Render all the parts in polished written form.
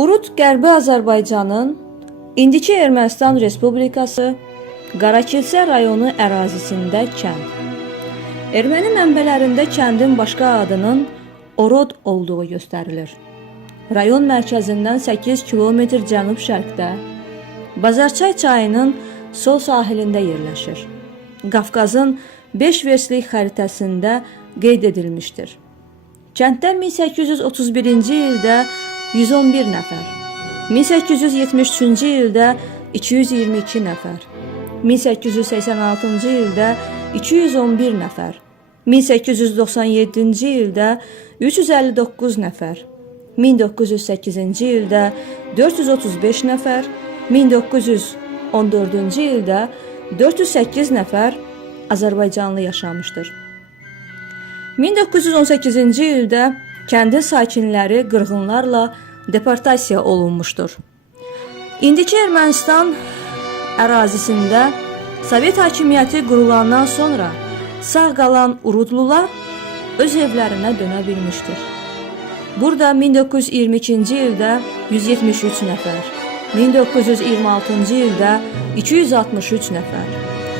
Urut Qərbi Azərbaycanın indiki Ermənistan Respublikası Qarakilsə rayonu ərazisində kənd. Erməni mənbələrində kəndin başqa adının Orod olduğu göstərilir. Rayon mərkəzindən 8 kilometr cənub-şərqdə, Bazarçay çayının sol sahilində yerləşir. Qafqazın 5 verslik xəritəsində qeyd edilmişdir. Kənddə 1831-ci ildə 111 nəfər, 1873-cü ildə 222 nəfər, 1886-cı ildə 211 nəfər, 1897-ci ildə 359 nəfər, 1908-ci ildə 435 nəfər, 1914-cü ildə 408 nəfər Azərbaycanlı yaşamışdır. 1918-ci ildə kəndin sakinləri qırğınlarla deportasiya olunmuşdur. İndiki Ermənistan ərazisində Sovet hakimiyyəti qurulandan sonra sağ qalan Urudlular öz evlərinə dönə bilmişdir. Burada 1922-ci ildə 173 nəfər, 1926-cı ildə 263 nəfər,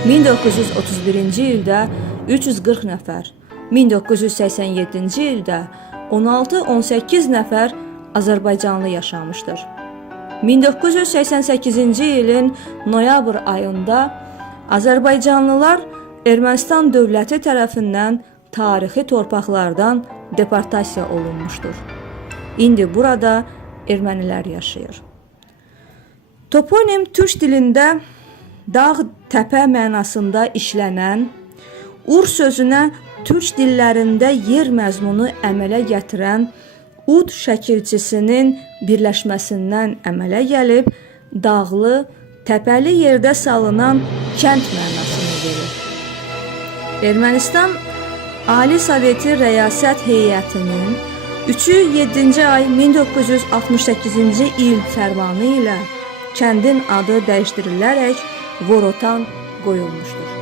1931-ci ildə 340 nəfər, 1987-ci ildə 16-18 nəfər Azərbaycanlı yaşamışdır. 1988-ci ilin noyabr ayında Azərbaycanlılar Ermənistan dövləti tərəfindən tarixi torpaqlardan deportasiya olunmuşdur. İndi burada ermənilər yaşayır. Toponim türk dilində dağ, təpə mənasında işlənən, ur sözünə türk dillərində yer məzmunu əmələ gətirən ud şəkilçisinin birləşməsindən əmələ gəlib, dağlı, təpəli yerdə salınan kənd mənasını verir. Ermənistan Ali Soveti Rəyasət Heyətinin 3-7-ci ay 1968-ci il fərmanı ilə kəndin adı dəyişdirilərək Vorotan qoyulmuşdur.